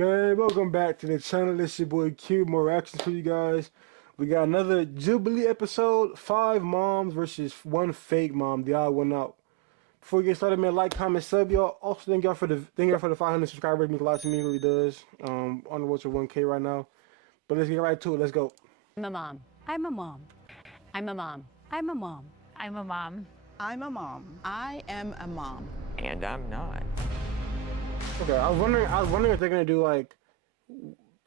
Man, welcome back to the channel. This your boy Q. More reactions for you guys. We got another Jubilee episode. 5 moms versus 1 fake mom. The odd one out. Before we get started, man, like, comment, sub, y'all. Also, thank y'all for the 500 subscribers. It means a lot to me, it really does. On the road to 1K right now. But let's get right to it. Let's go. I'm a mom. I'm a mom. I'm a mom. I'm a mom. I'm a mom. I'm a mom. I am a mom. And I'm not. Okay, I was wondering if they're gonna do like,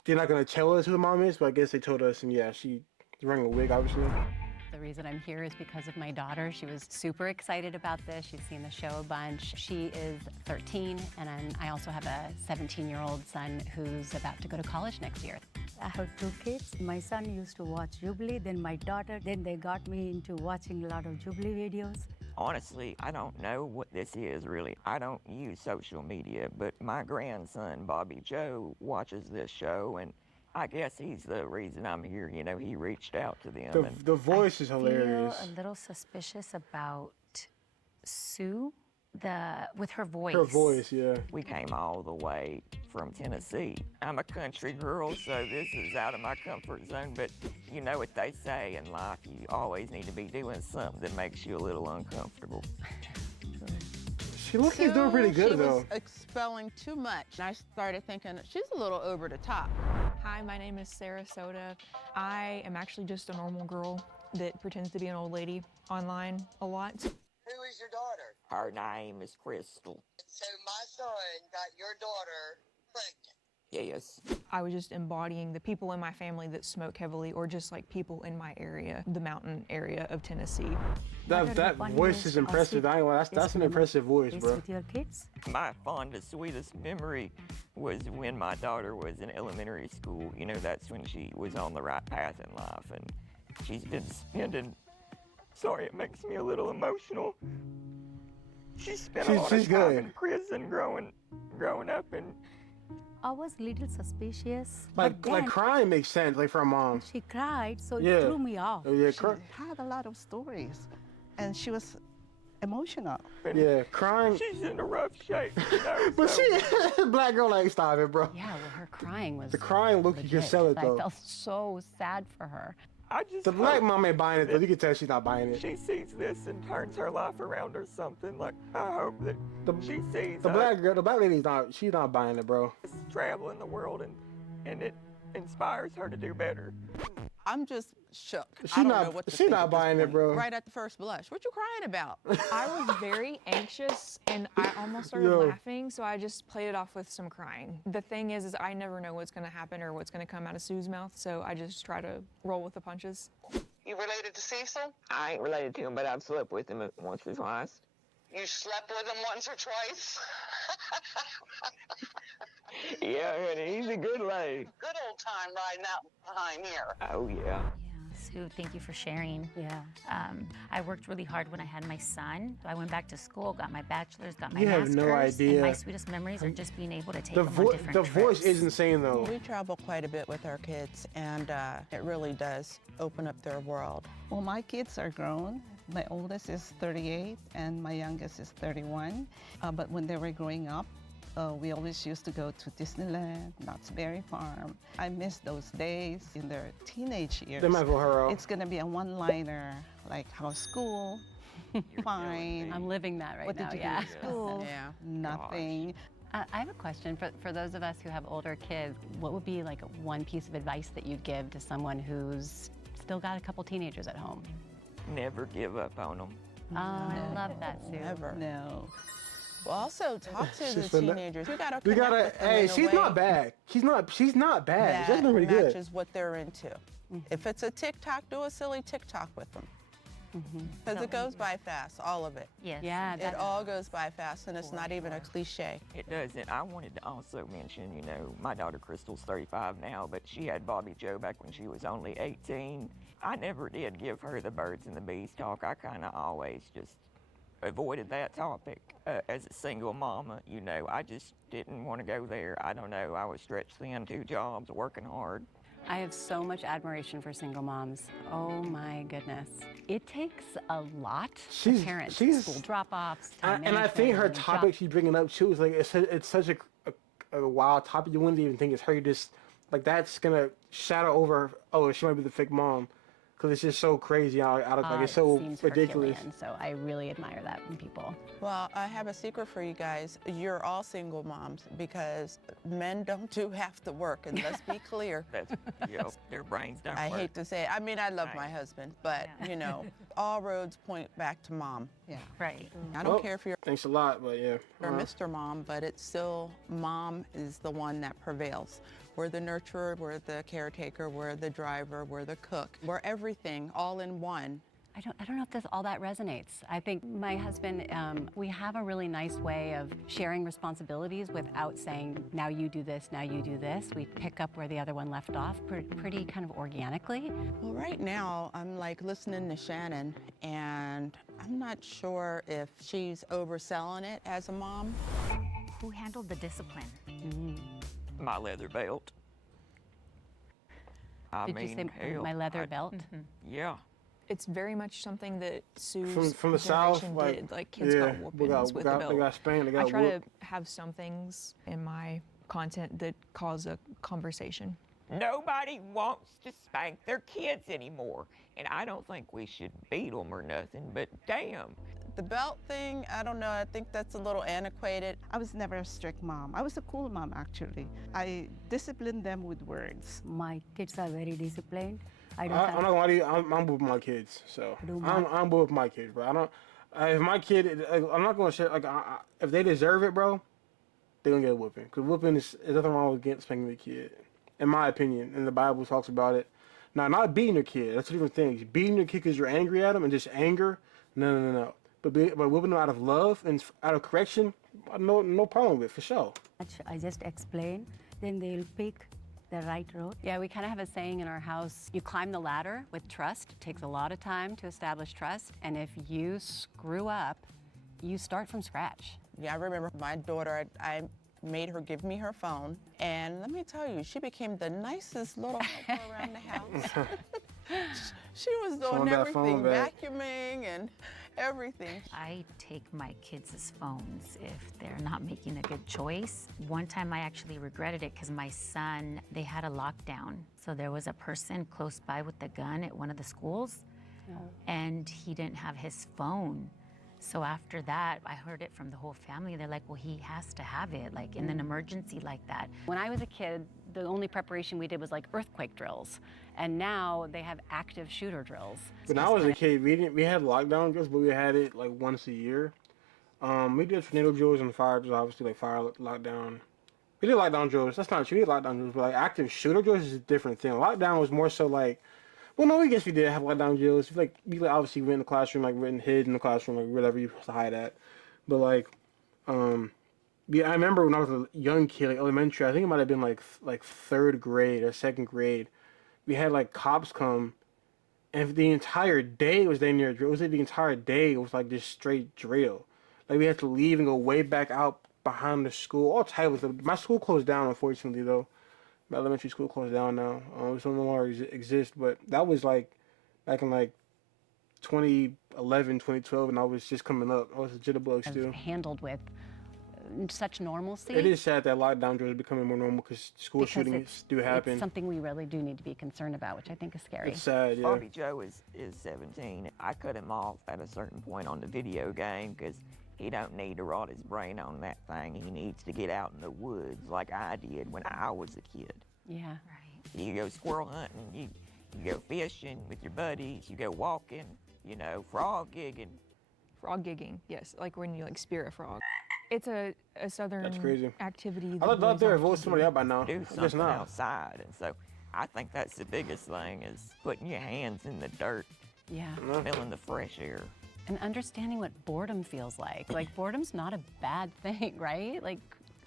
they're not gonna tell us who the mom is, but I guess they told us, and yeah, she's wearing a wig, obviously. The reason I'm here is because of my daughter. She was super excited about this. She's seen the show a bunch. She is 13, and I also have a 17-year-old son who's about to go to college next year. I have 2 kids. My son used to watch Jubilee, then my daughter. Then they got me into watching a lot of Jubilee videos. Honestly, I don't know what this is really. I don't use social media, but my grandson, Bobby Joe, watches this show, and I guess he's the reason I'm here. You know, he reached out to them. The voice is hilarious. I feel a little suspicious about Sue, with her voice. Her voice, yeah. We came all the way from Tennessee. I'm a country girl, so this is out of my comfort zone, but you know what they say in life, you always need to be doing something that makes you a little uncomfortable. She looks like doing pretty good, though. She was expelling too much. And I started thinking, she's a little over the top. Hi, my name is Sarah Soda. I am actually just a normal girl that pretends to be an old lady online a lot. Who is your daughter? Her name is Crystal. So my son got your daughter pregnant. Yes. I was just embodying the people in my family that smoke heavily, or just like people in my area, the mountain area of Tennessee. That voice is impressive. I ain't gonna lie, that's an impressive voice, bro. With your kids? My fondest, sweetest memory was when my daughter was in elementary school. You know, that's when she was on the right path in life, and she's been spending, sorry, it makes me a little emotional. She spent a lot of time in prison growing up, and I was a little suspicious. Like crying makes sense, like for a mom. She cried, so Yeah. it threw me off. Oh yeah, She had a lot of stories, and she was emotional. yeah, crying. she's in a rough shape. You know, But so- she, black girl ain't stopping, bro. Yeah, well, her crying was The crying look, you can legit. sell it though. I felt so sad for her. I just The black hope mom ain't buying it though. You can tell she's not buying it. she sees this and turns her life around or something. Like, I hope that she sees The black girl, the black lady's not. She's not buying it, bro. us traveling the world and it inspires her to do better. I'm just shook. She I don't not- know what to she think not at this buying it, point. bro. Right at the first blush. What you crying about? I was very anxious and I almost started Yo. laughing, so I just played it off with some crying. The thing is I never know what's gonna happen or what's gonna come out of Sue's mouth, so I just try to roll with the punches. You related to Cecil? I ain't related to him, but I've slept with him once or twice. You slept with him once or twice? Yeah, and he's a good leg. Good old time riding out behind here. Oh, yeah. Yeah, Sue, thank you for sharing. Yeah. I worked really hard when I had my son. I went back to school, got my bachelor's, got my You have master's. no idea. And my sweetest memories are just being able to take The them on different trips. voice is insane though. We travel quite a bit with our kids, and it really does open up their world. Well, my kids are grown. My oldest is 38, and my youngest is 31. But when they were growing up, we always used to go to Disneyland, Knott's Berry Farm. I miss those days in their teenage years. They might vote her out. It's gonna be a one-liner, like how's school? Fine. I'm living that right What now, did you yeah. do at school? Yeah. Nothing. I have a question for those of us who have older kids. What would be like one piece of advice that you'd give to someone who's still got a couple teenagers at home? Never give up on them. Oh, I love that, Sue. Never. No. Well, also talk to the She's finna- teenagers. You gotta We connect gotta. with them Hey, in a she's way not bad. She's not bad. She's that doing pretty good. matches what they're into. If it's a TikTok, do a silly TikTok with them. Because it goes by fast, all of it. Yes. Yeah, It all goes by fast, and it's not even a cliche. It does, and I wanted to also mention, you know, my daughter Crystal's 35 now, but she had Bobby Joe back when she was only 18. I never did give her the birds and the bees talk. I kind of always just avoided that topic. As a single mama, you know, I just didn't want to go there. I don't know, I was stretched thin, 2 jobs, working hard. I have so much admiration for single moms. Oh my goodness. It takes a lot to parent. School drop-offs, time And I think her management, topic she's bringing up too is like it's such a a wild topic. You wouldn't even think it's her. You just like that's gonna shadow over. Oh, she might be the fake mom, because it's just so crazy. Like it's so seems ridiculous. Herculean, so I really admire that in people. Well, I have a secret for you guys. You're all single moms because men don't do half the work, and let's be clear. That's, their brains don't I work. hate to say it. I mean, I love my husband, but, you know, all roads point back to mom. Yeah. Right. I don't care if you're Thanks a lot, but yeah. Mr. Mom, but it's still mom is the one that prevails. We're the nurturer, we're the caretaker, we're the driver, we're the cook. We're everything all in one. I don't know if all that resonates. I think my husband, we have a really nice way of sharing responsibilities without saying, now you do this, now you do this. We pick up where the other one left off pretty kind of organically. Well, right now, I'm like listening to Shannon, and I'm not sure if she's overselling it as a mom. Who handled the discipline? My leather belt. Did you say hell, my leather belt? Yeah. It's very much something that Sue's From the South, generation did. Like kids got whoopings with the belt. They got spanked. They got I try whooped. to have some things in my content that cause a conversation. Nobody wants to spank their kids anymore. And I don't think we should beat them or nothing, but damn. The belt thing, I don't know, I think that's a little antiquated. I was never a strict mom. I was a cool mom, actually. I disciplined them with words. My kids are very disciplined. I'm not gonna lie to you. I'm with my kids, so I'm with my kids, bro. I don't. If my kid, I'm not gonna share. Like, if they deserve it, bro, they gonna get a whooping. Cause whooping is nothing wrong with getting spanking the kid, in my opinion. And the Bible talks about it. Now, not beating your kid. That's two different things. Beating your kid because you're angry at them and just anger. No. But whooping them out of love and out of correction, no problem with it, for sure. I just explain, then they'll pick the right road. Yeah, we kind of have a saying in our house, you climb the ladder with trust. It takes a lot of time to establish trust. And if you screw up, you start from scratch. Yeah, I remember my daughter, I made her give me her phone. And let me tell you, she became the nicest little helper around the house. She was doing everything, vacuuming and everything. I take my kids' phones if they're not making a good choice. One time I actually regretted it because my son, they had a lockdown. So there was a person close by with a gun at one of the schools, and he didn't have his phone. So after that, I heard it from the whole family. They're like, well, he has to have it, like in an emergency like that. When I was a kid, the only preparation we did was like earthquake drills. And now they have active shooter drills. When I was a kid, we had lockdown drills, but we had it like once a year. We did tornado drills and fire drills, obviously, like fire lockdown. We did lockdown drills. That's not true. We did lockdown drills, but like active shooter drills is a different thing. Lockdown was more so like, well, no, I guess we did have lockdown drills. Like, we obviously went in the classroom, like, hid in the classroom, like, whatever you supposed to hide at. But, like, yeah, I remember when I was a young kid, like, elementary, I think it might have been, like third grade or second grade, we had, like, cops come, and the entire day was they near drill. It was like the entire day, it was, like, just straight drill. Like, we had to leave and go way back out behind the school. All type of stuff. My school closed down, unfortunately, though. My elementary school closed down now. It no longer exist, but that was like back in like 2011, 2012, and I was just coming up. I was a jitterbug still. Handled with such normalcy. It is sad that lockdown drills are becoming more normal because school shootings do happen. It's something we really do need to be concerned about, which I think is scary. It's sad, yeah. Bobby Joe is 17. I cut him off at a certain point on the video game because he don't need to rot his brain on that thing. He needs to get out in the woods like I did when I was a kid. Yeah. Right. You go squirrel hunting, you go fishing with your buddies, you go walking, you know, frog gigging. Frog gigging, yes, like when you like spear a frog. It's a southern That's crazy. activity. I thought they were voting somebody out by now. Do I guess something not. outside, and so I think that's the biggest thing is putting your hands in the dirt, Yeah. feeling the fresh air. And understanding what boredom feels like. Like, boredom's not a bad thing, right? Like,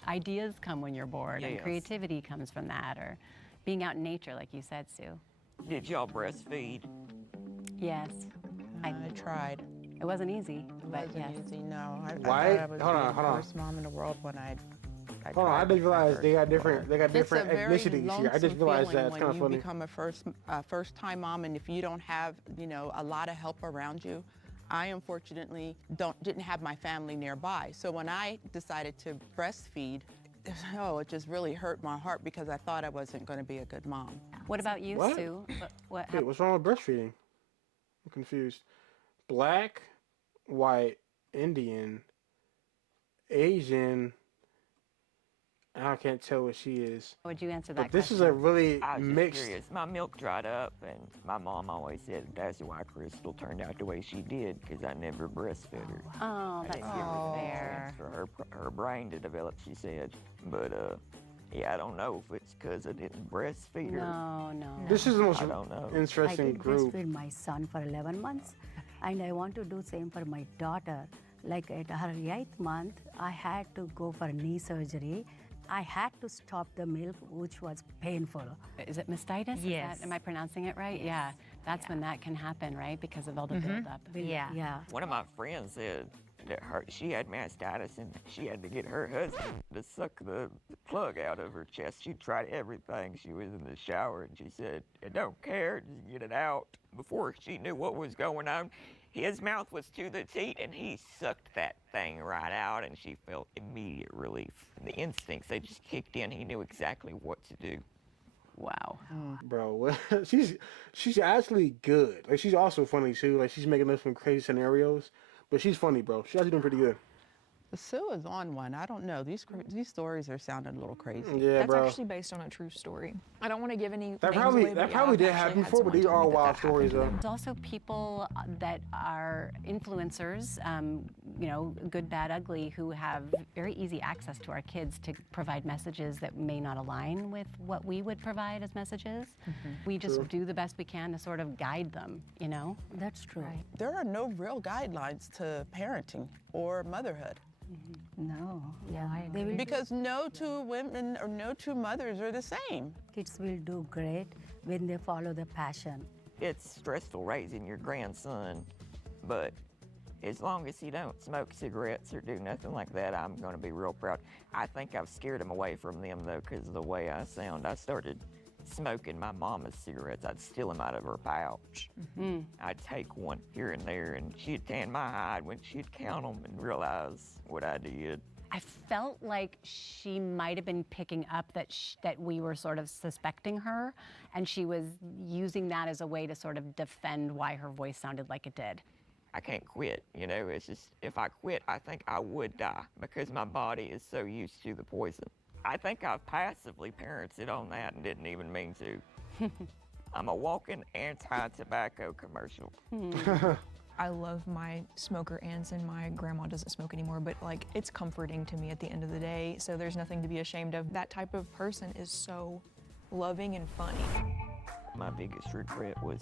ideas come when you're bored, and Yes. creativity comes from that, or being out in nature, like you said, Sue. Did y'all breastfeed? Yes. I tried. It wasn't easy, but Wasn't yes. easy, no. I Why? thought I was Hold on, the hold on. first mom in the world when I Hold on, I just realized they got different It's a very ethnicities here. I just lonesome realized feeling that. It's kind of when funny. you become a first-time mom, and if you don't have, you know, a lot of help around you. I unfortunately didn't have my family nearby. So when I decided to breastfeed, it just really hurt my heart because I thought I wasn't going to be a good mom. What about you, What? Sue? What Wait, what's wrong with breastfeeding? I'm confused. Black, white, Indian, Asian. I can't tell what she is. would you answer that But this question? is a really I was just mixed. curious. My milk dried up, and my mom always said that's why Crystal turned out the way she did, because I never breastfed her. Oh, I that's didn't give her not the fair. chance for her brain to develop, she said. But yeah, I don't know if it's because I didn't breastfeed her. No. This is the most I don't know. I interesting did group. breastfeed my son for 11 months, and I want to do same for my daughter. Like at her 8th month, I had to go for knee surgery. I had to stop the milk, which was painful. Is it mastitis? Is Yes. am I pronouncing it right? Yeah. That's when that can happen, right? Because of all the buildup. Yeah. Yeah. One of my friends said that she had mastitis and she had to get her husband to suck the plug out of her chest. She tried everything. She was in the shower and she said, I don't care, just get it out. Before she knew what was going on, his mouth was to the teat and he sucked that thing right out and she felt immediate relief. The instincts, they just kicked in. He knew exactly what to do. Wow. Bro, what? she's actually good. Like she's also funny too. Like she's making up some crazy scenarios, but she's funny, bro. She's actually doing pretty good. Sue is on one. I don't know. These stories are sounding a little crazy. Yeah, That's bro. actually based on a true story. I don't want to give any That names probably away, that but yeah, probably I've did actually happen had before, but someone these tell are me all that wild that stories happened to though. them. There's also people that are influencers, good, bad, ugly, who have very easy access to our kids to provide messages that may not align with what we would provide as messages. We just True. do the best we can to sort of guide them, you know? That's true. There are no real guidelines to parenting or motherhood No. Yeah, they will. because no two women or no two mothers are the same. Kids will do great when they follow the passion. It's stressful raising your grandson, but as long as he don't smoke cigarettes or do nothing like that, I'm going to be real proud. I think I've scared him away from them, though, because of the way I sound. I started smoking my mama's cigarettes. I'd steal them out of her pouch. I'd take one here and there, and she'd tan my hide when she'd count them and realize what I did. I felt like she might have been picking up that we were sort of suspecting her, and she was using that as a way to sort of defend why her voice sounded like it did. I can't quit, you know, it's just, if I quit, I think I would die because my body is so used to the poison. I think I've passively parented on that and didn't even mean to. I'm a walking anti-tobacco commercial. I love my smoker aunts, and my grandma doesn't smoke anymore, but like it's comforting to me at the end of the day, so there's nothing to be ashamed of. That type of person is so loving and funny. My biggest regret was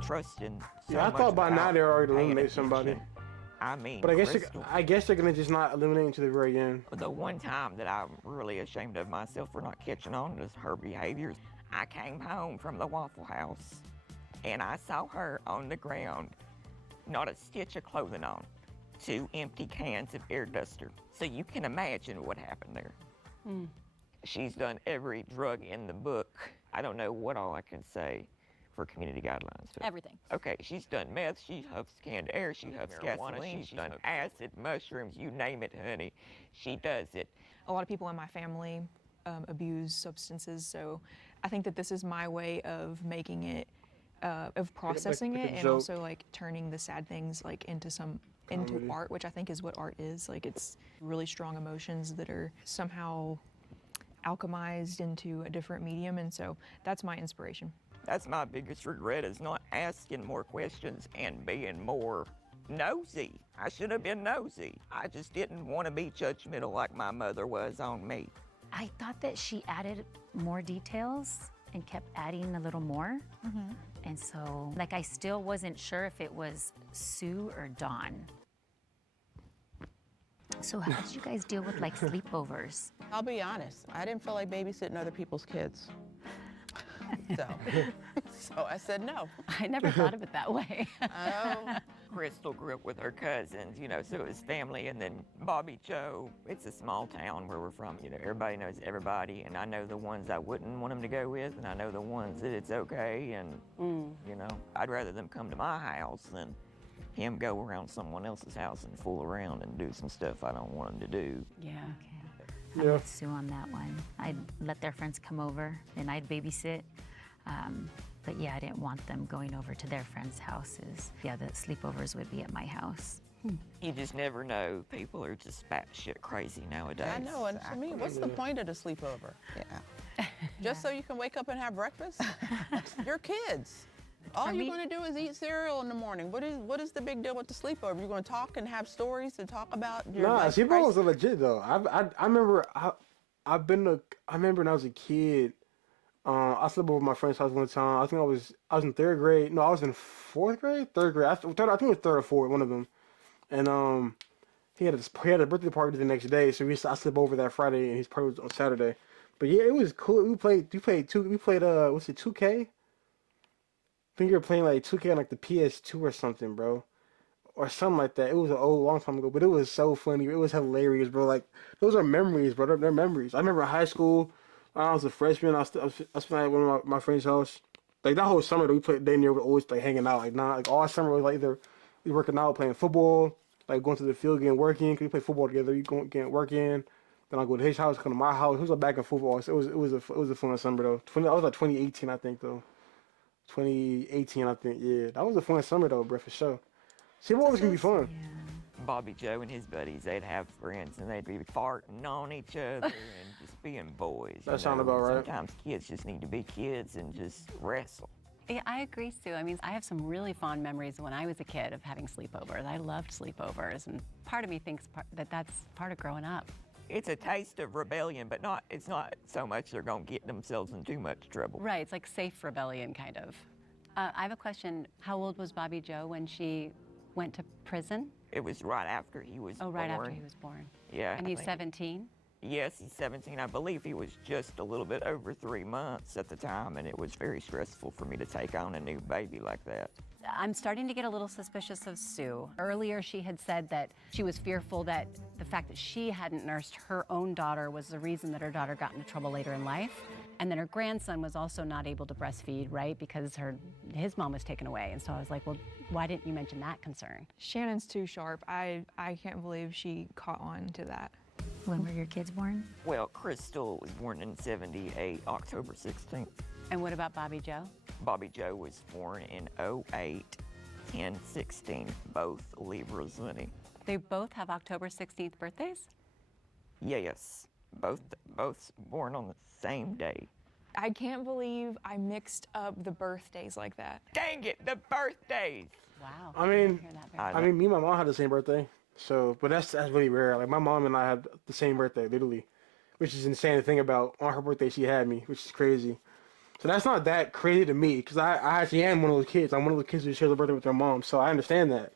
trusting so Yeah, I much thought by now without they already paying eliminated somebody. attention. I mean, But Crystal. I guess they're gonna just not eliminate until the very end. The one time that I'm really ashamed of myself for not catching on to her behaviors, I came home from the Waffle House and I saw her on the ground, not a stitch of clothing on, 2 empty cans of air duster. So you can imagine what happened there. She's done every drug in the book. I don't know what all I can say for community guidelines. But Everything. okay, she's done meth, she huffs canned air, she huffs gasoline, she's done acid, mushrooms, you name it, honey. She does it. A lot of people in my family abuse substances, so I think that this is my way of making it, of processing like it, a and joke. also like turning the sad things like into Comedy. art, which I think is what art is. Like it's really strong emotions that are somehow alchemized into a different medium, and so that's my inspiration. That's my biggest regret, is not asking more questions and being more nosy. I should have been nosy. I just didn't want to be judgmental like my mother was on me. I thought that she added more details and kept adding a little more. And so, like, I still wasn't sure if it was Sue or Dawn. So how did you guys deal with, like, sleepovers? I'll be honest, I didn't feel like babysitting other people's kids. So I said no. I never thought of it that way. Oh, Crystal grew up with her cousins, you know, so it was family. And then Bobby Joe, it's a small town where we're from, you know, everybody knows everybody. And I know the ones I wouldn't want them to go with, and I know the ones that it's okay. And, you know, I'd rather them come to my house than him go around someone else's house and fool around and do some stuff I don't want him to do. Yeah. I'm Yeah. with Sue on that one. I'd let their friends come over and I'd babysit. But yeah, I didn't want them going over to their friends' houses. Yeah, the sleepovers would be at my house. You just never know. People are just batshit crazy nowadays. I know, and to me, what's the point of the sleepover? Yeah. Just so you can wake up and have breakfast? Your kids. All you're going to do is eat cereal in the morning. What is the big deal with the sleepover? You're going to talk and have stories to talk about your Nah, life sleepovers crisis? are legit though. I remember I remember when I was a kid. I slept over at my friend's house one time. I think I was in third grade. No, I was in fourth grade, third grade. I think it was third or fourth, one of them. And he had a birthday party the next day, so I slept over that Friday, and his party was on Saturday. But yeah, it was cool. We played what's it, 2K? I think you were playing like 2K on like the PS2 or something, bro. Or something like that. It was an old, long time ago, but it was so funny. It was hilarious, bro. Like, those are memories, bro. They're memories. I remember in high school, I was a freshman. I spent at one of my friend's house. Like, that whole summer that we played, they were always, like, hanging out. Like, all summer was, like, either we working out, playing football, like, going to the field, getting work in. Cause we play football together. You go getting work in. Then I go to his house, come to my house. It was a back and forth. So it was a fun summer, though. I was like 2018, I think, though. 2018, I think, yeah. That was a fun summer, though, bro, for sure. Sleepovers can be fun. Bobby Joe and his buddies, they'd have friends and they'd be farting on each other and just being boys. That sound about right. Sometimes kids just need to be kids and just wrestle. Yeah, I agree, Sue. I mean, I have some really fond memories when I was a kid of having sleepovers. I loved sleepovers, and part of me thinks that that's part of growing up. It's a taste of rebellion, but it's not so much they're going to get themselves in too much trouble. Right, it's like safe rebellion, kind of. I have a question. How old was Bobby Joe when she went to prison? It was right after he was born. Oh, right after he was born. Yeah. And he's 17? Yes, he's 17. I believe he was just a little bit over 3 months at the time, and it was very stressful for me to take on a new baby like that. I'm starting to get a little suspicious of Sue. Earlier, she had said that she was fearful that the fact that she hadn't nursed her own daughter was the reason that her daughter got into trouble later in life. And then her grandson was also not able to breastfeed, right? Because his mom was taken away. And so I was like, well, why didn't you mention that concern? Shannon's too sharp. I can't believe she caught on to that. When were your kids born? Well, Crystal was born in 78, October 16th. And what about Bobby Joe? Bobby Joe was born in 08, 10/16, both Libras, honey. They both have October 16th birthdays? Yes, both born on the same day. I can't believe I mixed up the birthdays like that. Dang it, the birthdays! Wow. I mean, didn't hear that very I mean, me and my mom had the same birthday. So, but that's really rare. Like, my mom and I had the same birthday, literally, which is insane to think about. On her birthday, she had me, which is crazy. So that's not that crazy to me, because I actually am one of those kids. I'm one of those kids who shares a birthday with their mom, so I understand that.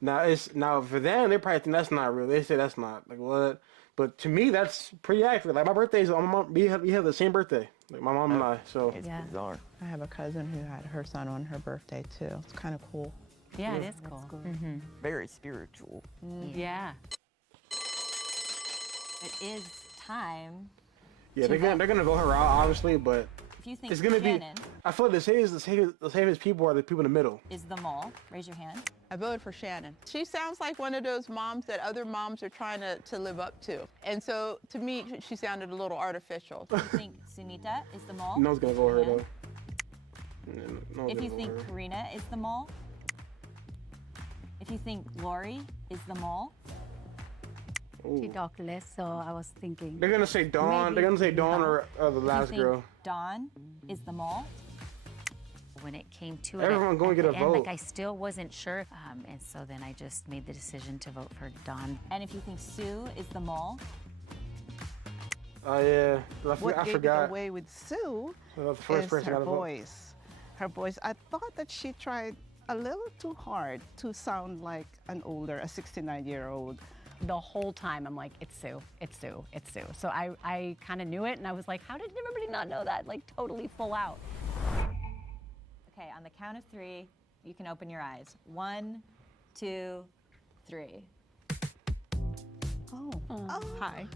Now for them, they probably think that's not real. They say that's not, like, what? But to me, that's pretty accurate. Like, my birthday is on my mom. We have the same birthday, like my mom and I. So It's Yeah. bizarre. I have a cousin who had her son on her birthday, too. It's kind of cool. Yeah, it is cool. Very spiritual. Yeah. It is time. yeah, they're gonna vote her out, obviously, but If you think it's gonna Shannon be. I feel like the safest people are the people in the middle. is the mole, raise your hand. I voted for Shannon. She sounds like one of those moms that other moms are trying to live up to. And so, to me, she sounded a little artificial. You think Sunita is the mole? No one's gonna vote her Yeah. though. No one's If gonna you vote think her. Karina is the mole? If you think Lori is the mole? She Ooh. talked less, so I was thinking. They're gonna say Dawn. Maybe They're gonna say Dawn Dawn. or the If last you think girl. Dawn is the mole? When it came to Everyone it, go and at get the a end, vote. like I still wasn't sure, and so then I just made the decision to vote for Dawn. And if you think Sue is the mole? Oh yeah, What I gave forgot. it away with Sue That was the first is person her got a vote. voice. Her voice. I thought that she tried a little too hard to sound like an older, a 69-year-old. The whole time I'm like, it's Sue, it's Sue, it's Sue. So I kind of knew it, and I was like, how did everybody not know that? Like, totally full out. Okay, on the count of 3, you can open your eyes. 1, 2, 3. Oh. Hi.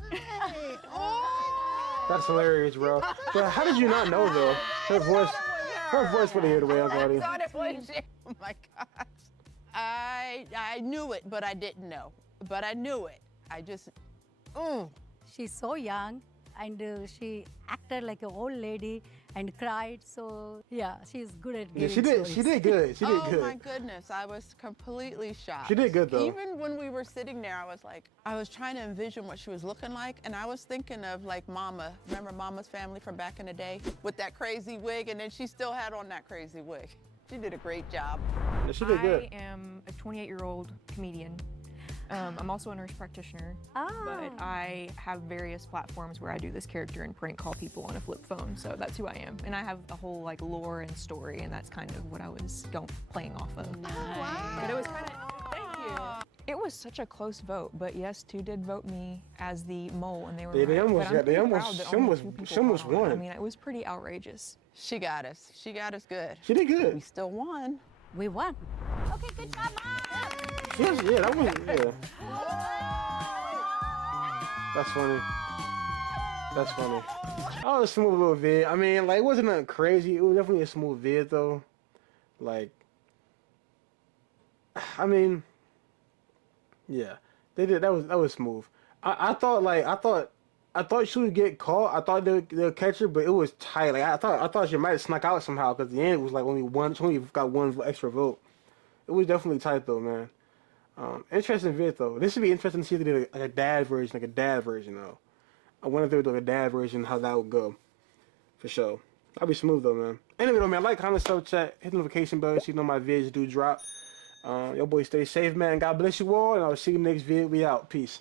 That's hilarious, bro. But how did you not know though? Her voice would have hid away, Uncle Eddie. I thought it was you. Oh my gosh. I knew it, but I didn't know. But I knew it. I just, She's so young, and she acted like an old lady and cried. So yeah, she's good at Yeah, giving she did. stories. She did good. She did Oh good. my goodness, I was completely shocked. She did good though. Even when we were sitting there, I was trying to envision what she was looking like, and I was thinking of like Mama. Remember Mama's Family from back in the day with that crazy wig, and then she still had on that crazy wig. She did a great job. Yeah, she did good. I am a 28-year-old comedian. I'm also a nurse practitioner, but I have various platforms where I do this character and prank call people on a flip phone. So that's who I am, and I have a whole like lore and story, and that's kind of what I was playing off of. Oh, wow. But it was kind of thank you. It was such a close vote, but yes, 2 did vote me as the mole, and they were Yeah, right. they almost But I'm got. They pretty almost. proud that She only almost. 2 people She almost caught on. won. I mean, it was pretty outrageous. She got us. She got us good. She did good. We still won. We won. Okay, good job, Mom. Yes, yeah, that was. Yeah. That's funny. That's funny. Oh, a smooth little vid. I mean, like, it wasn't nothing crazy. It was definitely a smooth vid, though. Like, I mean, yeah, they did. That was smooth. I thought she would get caught. I thought they'll catch her, but it was tight. Like, I thought she might have snuck out somehow because the end was like only one. She only got one extra vote. It was definitely tight though, man. Interesting vid though. This would be interesting to see if they did a dad version though. I wonder if they would do a dad version, how that would go. For sure. That'd be smooth though, man. Anyway though, man, like, comment, sub, chat, hit the notification bell so you know my vids do drop. Your boy stay safe, man. God bless you all, and I'll see you next vid. We out. Peace.